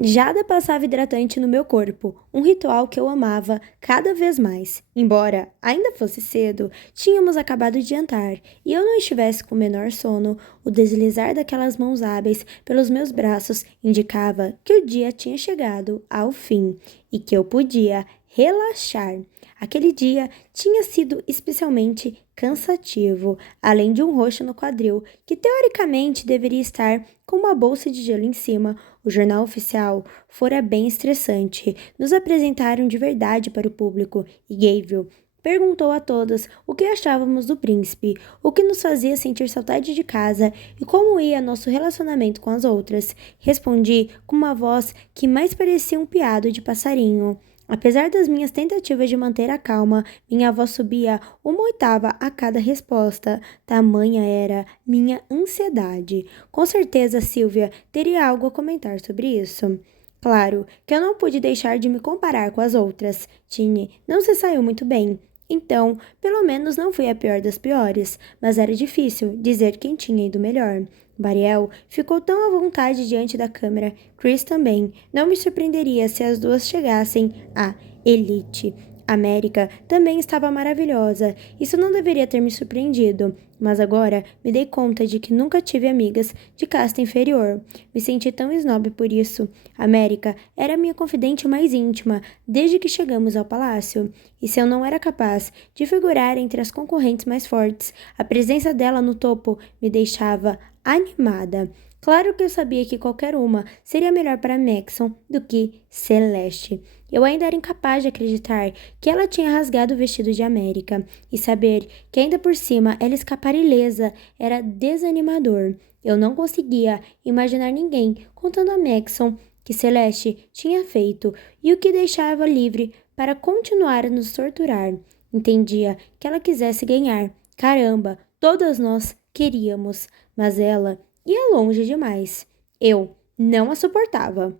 Jada passava hidratante no meu corpo, um ritual que eu amava cada vez mais. Embora ainda fosse cedo, tínhamos acabado de jantar e eu não estivesse com o menor sono, o deslizar daquelas mãos hábeis pelos meus braços indicava que o dia tinha chegado ao fim e que eu podia relaxar. Aquele dia tinha sido especialmente cansativo, além de um roxo no quadril, que teoricamente deveria estar com uma bolsa de gelo em cima. O jornal oficial fora bem estressante. Nos apresentaram de verdade para o público e Gayville perguntou a todas o que achávamos do príncipe, o que nos fazia sentir saudade de casa e como ia nosso relacionamento com as outras. Respondi com uma voz que mais parecia um piado de passarinho. Apesar das minhas tentativas de manter a calma, minha voz subia uma oitava a cada resposta. Tamanha era minha ansiedade. Com certeza, Sylvia teria algo a comentar sobre isso. Claro que eu não pude deixar de me comparar com as outras. Tini não se saiu muito bem. Então, pelo menos não fui a pior das piores, mas era difícil dizer quem tinha ido melhor. Bariel ficou tão à vontade diante da câmera, Chris também. Não me surpreenderia se as duas chegassem à elite. América também estava maravilhosa. Isso não deveria ter me surpreendido, mas agora me dei conta de que nunca tive amigas de casta inferior. Me senti tão snob por isso. América era minha confidente mais íntima desde que chegamos ao palácio. E se eu não era capaz de figurar entre as concorrentes mais fortes, a presença dela no topo me deixava animada. Claro que eu sabia que qualquer uma seria melhor para Maxon do que Celeste. Eu ainda era incapaz de acreditar que ela tinha rasgado o vestido de América, e saber que ainda por cima ela escapara ilesa era desanimador. Eu não conseguia imaginar ninguém contando a Maxon que Celeste tinha feito e o que deixava livre para continuar a nos torturar. Entendia que ela quisesse ganhar. Caramba, todas nós queríamos, mas ela ia longe demais. Eu não a suportava.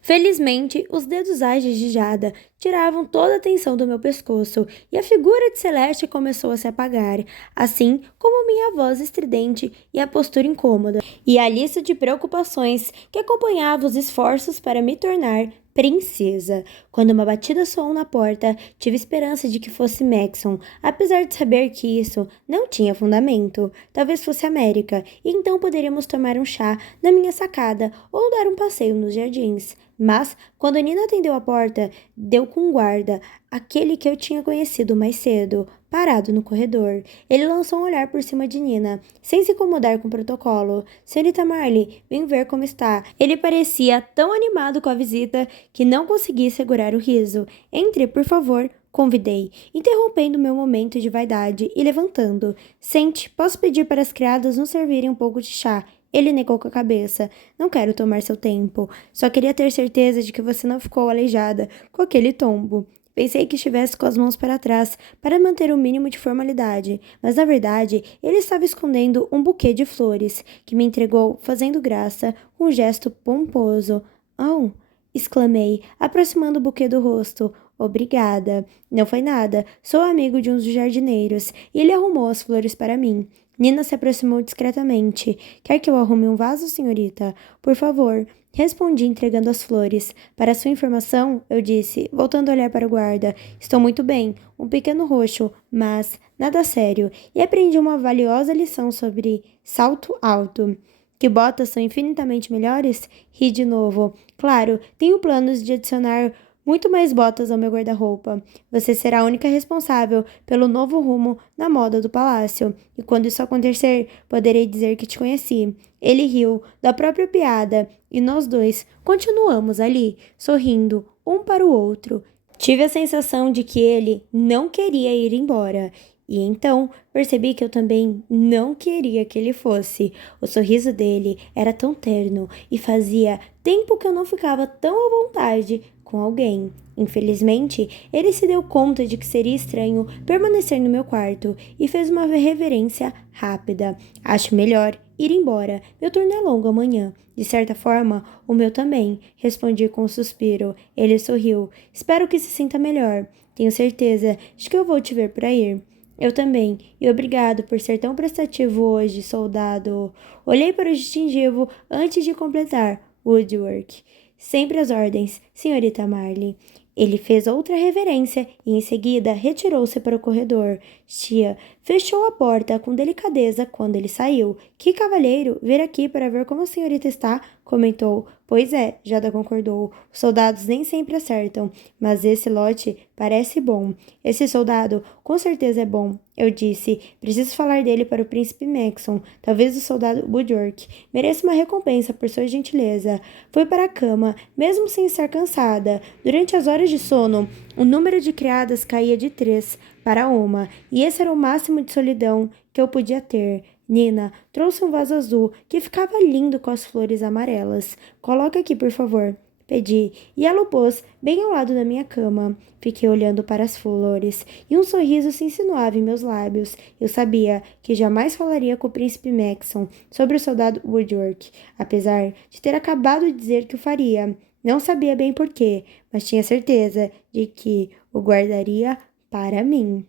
Felizmente, os dedos ágeis de Jada tiravam toda a tensão do meu pescoço e a figura de Celeste começou a se apagar, assim como minha voz estridente e a postura incômoda, e a lista de preocupações que acompanhava os esforços para me tornar princesa. Quando uma batida soou na porta, tive esperança de que fosse Maxon, apesar de saber que isso não tinha fundamento. Talvez fosse América, e então poderíamos tomar um chá na minha sacada ou dar um passeio nos jardins. Mas, quando Nina atendeu a porta, deu com um guarda, aquele que eu tinha conhecido mais cedo, parado no corredor. Ele lançou um olhar por cima de Nina, sem se incomodar com o protocolo. Senhorita Marley, vem ver como está. Ele parecia tão animado com a visita que não consegui segurar o riso. Entre, por favor, convidei, interrompendo meu momento de vaidade e levantando. Sente, posso pedir para as criadas nos servirem um pouco de chá? Ele negou com a cabeça. Não quero tomar seu tempo. Só queria ter certeza de que você não ficou aleijada com aquele tombo. Pensei que estivesse com as mãos para trás para manter o mínimo de formalidade, mas na verdade ele estava escondendo um buquê de flores que me entregou fazendo graça com um gesto pomposo. Oh! Exclamei, aproximando o buquê do rosto. Obrigada. Não foi nada. Sou amigo de um dos jardineiros e ele arrumou as flores para mim. Nina se aproximou discretamente. Quer que eu arrume um vaso, senhorita? Por favor. Respondi entregando as flores. Para sua informação, eu disse, voltando a olhar para o guarda. Estou muito bem. Um pequeno roxo, mas nada sério. E aprendi uma valiosa lição sobre salto alto. Que botas são infinitamente melhores? Ri de novo. Claro, tenho planos de adicionar muito mais botas ao meu guarda-roupa. Você será a única responsável pelo novo rumo na moda do palácio. E quando isso acontecer, poderei dizer que te conheci. Ele riu da própria piada e nós dois continuamos ali, sorrindo um para o outro. Tive a sensação de que ele não queria ir embora. E então percebi que eu também não queria que ele fosse. O sorriso dele era tão terno e fazia tempo que eu não ficava tão à vontade com alguém. Infelizmente, ele se deu conta de que seria estranho permanecer no meu quarto e fez uma reverência rápida. Acho melhor ir embora. Meu turno é longo amanhã. De certa forma, o meu também, respondi com um suspiro. Ele sorriu. Espero que se sinta melhor. Tenho certeza de que eu vou te ver por aí. Eu também, e obrigado por ser tão prestativo hoje, soldado. Olhei para o distintivo antes de completar. Woodwork. Sempre às ordens, senhorita Marley. Ele fez outra reverência e, em seguida, retirou-se para o corredor. Tia fechou a porta com delicadeza quando ele saiu. Que cavalheiro! Vir aqui para ver como a senhorita está, comentou. Pois é, Jada concordou. Os soldados nem sempre acertam, mas esse lote parece bom. Esse soldado com certeza é bom, eu disse. Preciso falar dele para o príncipe Maxon. Talvez o soldado Woodwork mereça uma recompensa por sua gentileza. Fui para a cama, mesmo sem estar cansada. Durante as horas de sono, o número de criadas caía de 3 para 1, e esse era o máximo de solidão que eu podia ter. Nina trouxe um vaso azul que ficava lindo com as flores amarelas. Coloca aqui, por favor. Pedi, e ela o pôs bem ao lado da minha cama. Fiquei olhando para as flores, e um sorriso se insinuava em meus lábios. Eu sabia que jamais falaria com o príncipe Maxon sobre o soldado Woodwork, apesar de ter acabado de dizer que o faria. Não sabia bem porquê, mas tinha certeza de que o guardaria para mim.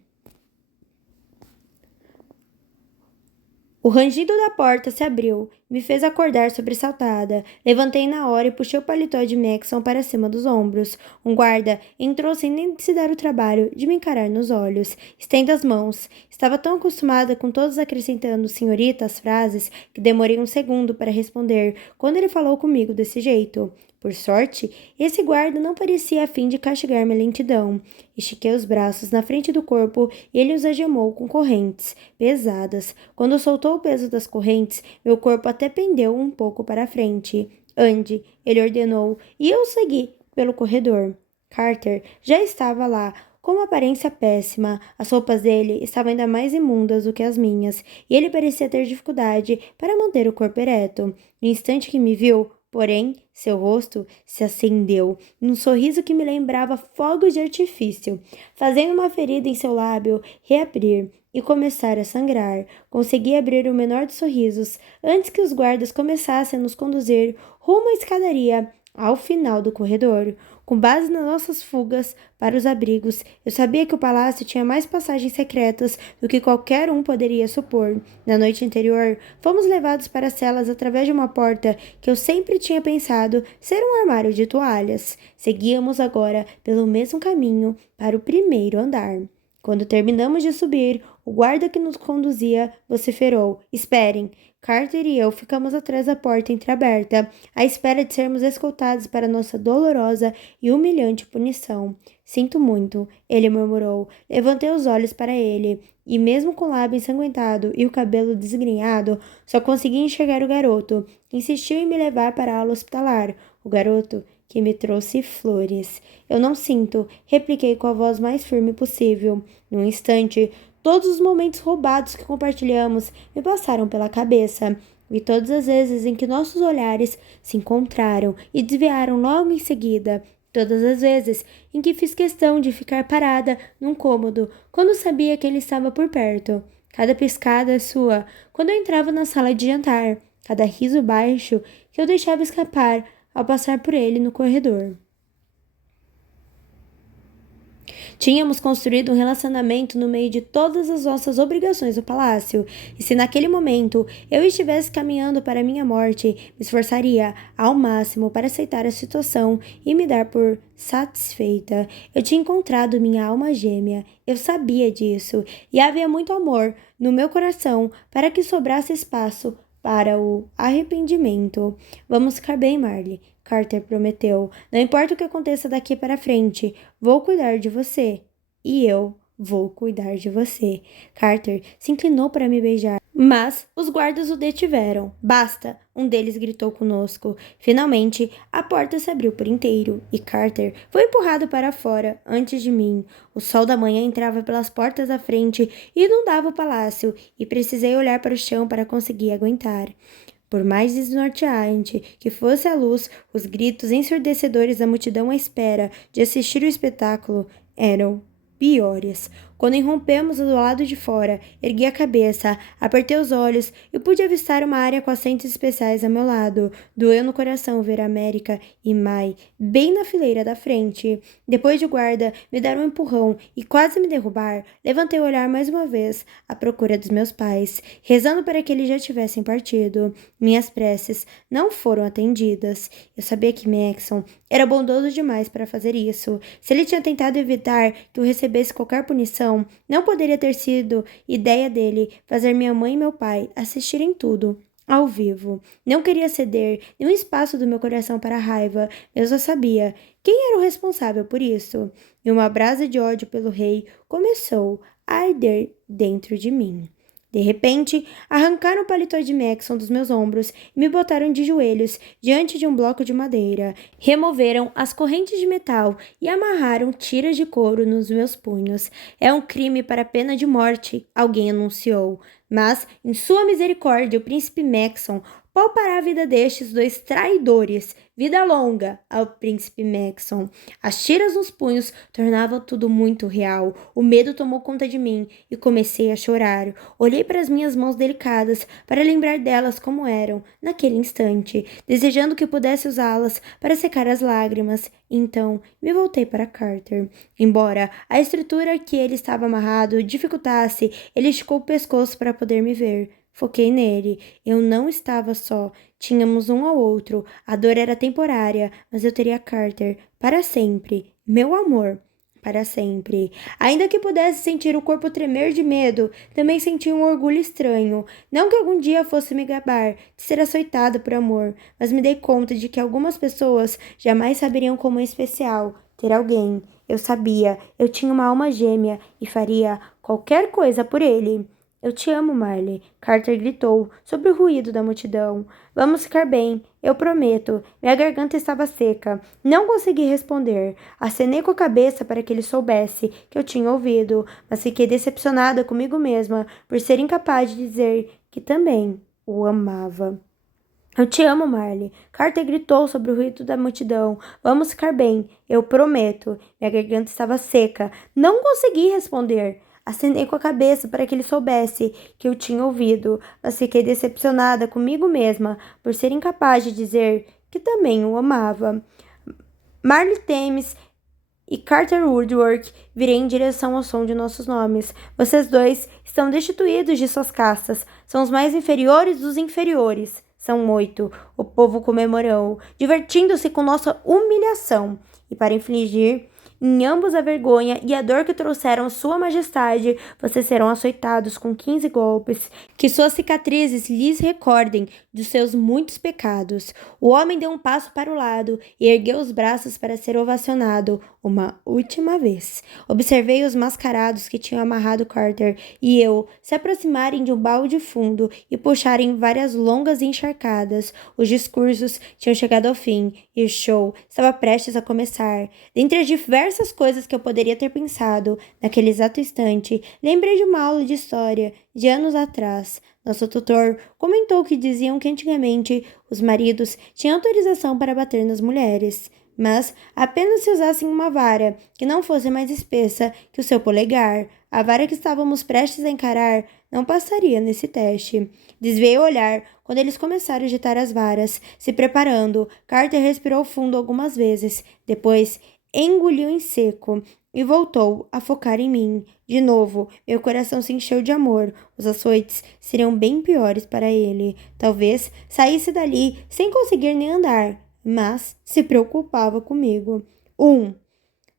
O rangido da porta se abriu, me fez acordar sobressaltada. Levantei na hora e puxei o paletó de Maxon para cima dos ombros. Um guarda entrou sem nem se dar o trabalho de me encarar nos olhos. Estendo as mãos. Estava tão acostumada com todos acrescentando senhorita às frases que demorei um segundo para responder quando ele falou comigo desse jeito. Por sorte, esse guarda não parecia a fim de castigar minha lentidão. Estiquei os braços na frente do corpo e ele os algemou com correntes pesadas. Quando soltou o peso das correntes, meu corpo até pendeu um pouco para a frente. Ande, ele ordenou, e eu segui pelo corredor. Carter já estava lá, com uma aparência péssima. As roupas dele estavam ainda mais imundas do que as minhas, e ele parecia ter dificuldade para manter o corpo ereto. No instante que me viu, porém, seu rosto se acendeu, num sorriso que me lembrava fogos de artifício, fazendo uma ferida em seu lábio reabrir e começar a sangrar. Consegui abrir o menor dos sorrisos antes que os guardas começassem a nos conduzir rumo à escadaria ao final do corredor. Com base nas nossas fugas para os abrigos, eu sabia que o palácio tinha mais passagens secretas do que qualquer um poderia supor. Na noite anterior, fomos levados para as celas através de uma porta que eu sempre tinha pensado ser um armário de toalhas. Seguíamos agora pelo mesmo caminho para o primeiro andar. Quando terminamos de subir, o guarda que nos conduzia vociferou: Esperem! Carter e eu ficamos atrás da porta entreaberta, à espera de sermos escoltados para nossa dolorosa e humilhante punição. Sinto muito, ele murmurou. Levantei os olhos para ele, e mesmo com o lábio ensanguentado e o cabelo desgrenhado, só consegui enxergar o garoto, que insistiu em me levar para a ala hospitalar. O garoto que me trouxe flores. Eu não sinto, repliquei com a voz mais firme possível. Num instante, todos os momentos roubados que compartilhamos me passaram pela cabeça. Vi todas as vezes em que nossos olhares se encontraram e desviaram logo em seguida. Todas as vezes em que fiz questão de ficar parada num cômodo quando sabia que ele estava por perto. Cada piscada sua quando eu entrava na sala de jantar. Cada riso baixo que eu deixava escapar ao passar por ele no corredor. Tínhamos construído um relacionamento no meio de todas as nossas obrigações do palácio, e se naquele momento eu estivesse caminhando para a minha morte, me esforçaria ao máximo para aceitar a situação e me dar por satisfeita. Eu tinha encontrado minha alma gêmea, eu sabia disso, e havia muito amor no meu coração para que sobrasse espaço para o arrependimento. Vamos ficar bem, Marley, Carter prometeu. Não importa o que aconteça daqui para frente, vou cuidar de você. E eu vou cuidar de você. Carter se inclinou para me beijar, mas os guardas o detiveram. Basta! Um deles gritou conosco. Finalmente, a porta se abriu por inteiro e Carter foi empurrado para fora antes de mim. O sol da manhã entrava pelas portas da frente e inundava o palácio, e precisei olhar para o chão para conseguir aguentar. Por mais desnorteante que fosse a luz, os gritos ensurdecedores da multidão à espera de assistir o espetáculo eram piores. Quando irrompemos do lado de fora, ergui a cabeça, apertei os olhos e pude avistar uma área com assentos especiais a meu lado. Doeu no coração ver a América e Mai bem na fileira da frente. Depois de guarda me dar um empurrão e quase me derrubar, levantei o olhar mais uma vez à procura dos meus pais, rezando para que eles já tivessem partido. Minhas preces não foram atendidas. Eu sabia que Maxon era bondoso demais para fazer isso. Se ele tinha tentado evitar que eu recebesse qualquer punição, não poderia ter sido ideia dele fazer minha mãe e meu pai assistirem tudo ao vivo. Não queria ceder nenhum espaço do meu coração para a raiva. Eu só sabia quem era o responsável por isso. E uma brasa de ódio pelo rei começou a arder dentro de mim. De repente, arrancaram o paletó de Maxon dos meus ombros e me botaram de joelhos diante de um bloco de madeira. Removeram as correntes de metal e amarraram tiras de couro nos meus punhos. É um crime para pena de morte, alguém anunciou. Mas, em sua misericórdia, o príncipe Maxon poupará a vida destes dois traidores. Vida longa ao príncipe Maxon. As tiras nos punhos tornavam tudo muito real. O medo tomou conta de mim e comecei a chorar. Olhei para as minhas mãos delicadas para lembrar delas como eram naquele instante, desejando que pudesse usá-las para secar as lágrimas. Então, me voltei para Carter. Embora a estrutura que ele estava amarrado dificultasse, ele esticou o pescoço para poder me ver. Foquei nele. Eu não estava só. Tínhamos um ao outro. A dor era temporária, mas eu teria Carter para sempre. Meu amor. Para sempre. Ainda que pudesse sentir o corpo tremer de medo, também senti um orgulho estranho. Não que algum dia fosse me gabar de ser açoitada por amor, mas me dei conta de que algumas pessoas jamais saberiam como é especial ter alguém. Eu sabia, eu tinha uma alma gêmea e faria qualquer coisa por ele. Eu te amo, Marley, Carter gritou, sobre o ruído da multidão. Vamos ficar bem, eu prometo. Minha garganta estava seca. Não consegui responder. Acenei com a cabeça para que ele soubesse que eu tinha ouvido, mas fiquei decepcionada comigo mesma por ser incapaz de dizer que também o amava. Eu te amo, Marley. Carter gritou sobre o ruído da multidão. Vamos ficar bem, eu prometo. Minha garganta estava seca. Não consegui responder. Acenei com a cabeça para que ele soubesse que eu tinha ouvido, mas fiquei decepcionada comigo mesma por ser incapaz de dizer que também o amava. Marley Thames e Carter Woodworth, virei em direção ao som de nossos nomes. Vocês dois estão destituídos de suas castas. São os mais inferiores dos inferiores. São 8. O povo comemorou, divertindo-se com nossa humilhação. E para infligir em ambos a vergonha e a dor que trouxeram sua majestade, vocês serão açoitados com 15 golpes, que suas cicatrizes lhes recordem dos seus muitos pecados. O homem deu um passo para o lado e ergueu os braços para ser ovacionado uma última vez. Observei os mascarados que tinham amarrado Carter e eu se aproximarem de um balde fundo e puxarem várias longas encharcadas. Os discursos tinham chegado ao fim e o show estava prestes a começar. Dentre as diversas coisas que eu poderia ter pensado naquele exato instante, lembrei de uma aula de história de anos atrás. Nosso tutor comentou que diziam que antigamente os maridos tinham autorização para bater nas mulheres, mas apenas se usassem uma vara que não fosse mais espessa que o seu polegar. A vara que estávamos prestes a encarar não passaria nesse teste. Desviei o olhar quando eles começaram a agitar as varas, se preparando. Carter respirou fundo algumas vezes, depois engoliu em seco e voltou a focar em mim. De novo, meu coração se encheu de amor. Os açoites seriam bem piores para ele. Talvez saísse dali sem conseguir nem andar, mas se preocupava comigo.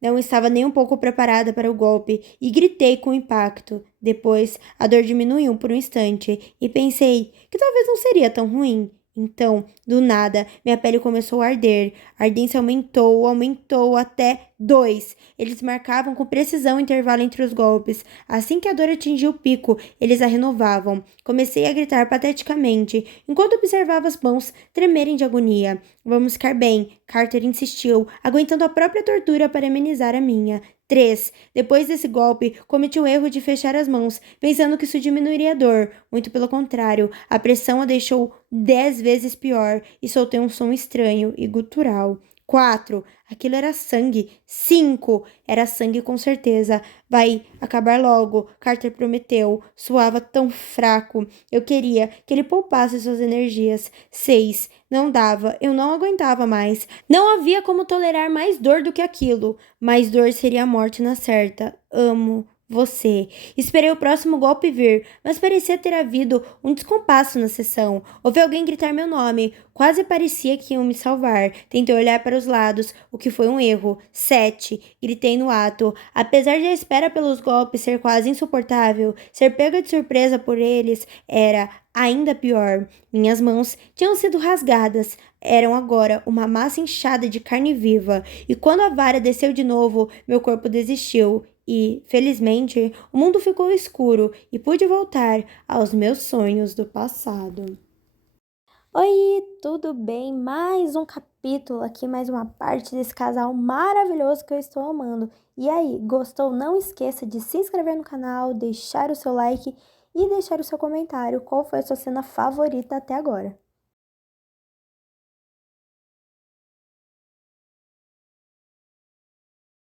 Não estava nem um pouco preparada para o golpe e gritei com impacto. Depois, a dor diminuiu por um instante e pensei que talvez não seria tão ruim. Então, do nada, minha pele começou a arder. A ardência aumentou até 2. Eles marcavam com precisão o intervalo entre os golpes. Assim que a dor atingiu o pico, eles a renovavam. Comecei a gritar pateticamente, enquanto observava as mãos tremerem de agonia. Vamos ficar bem, Carter insistiu, aguentando a própria tortura para amenizar a minha. 3. Depois desse golpe, cometi o erro de fechar as mãos, pensando que isso diminuiria a dor. Muito pelo contrário, a pressão a deixou 10 vezes pior e soltei um som estranho e gutural. 4. Aquilo era sangue. 5. Era sangue com certeza. Vai acabar logo. Carter prometeu. Suava tão fraco. Eu queria que ele poupasse suas energias. 6. Não dava. Eu não aguentava mais. Não havia como tolerar mais dor do que aquilo. Mais dor seria a morte na certa. Amo você. Esperei o próximo golpe vir, mas parecia ter havido um descompasso na sessão. Ouvi alguém gritar meu nome. Quase parecia que iam me salvar. Tentei olhar para os lados, o que foi um erro. 7. Gritei no ato. Apesar de a espera pelos golpes ser quase insuportável, ser pega de surpresa por eles era ainda pior. Minhas mãos tinham sido rasgadas. Eram agora uma massa inchada de carne viva. E quando a vara desceu de novo, meu corpo desistiu. E, felizmente, o mundo ficou escuro e pude voltar aos meus sonhos do passado. Oi, tudo bem? Mais um capítulo aqui, mais uma parte desse casal maravilhoso que eu estou amando. E aí, gostou? Não esqueça de se inscrever no canal, deixar o seu like e deixar o seu comentário. Qual foi a sua cena favorita até agora?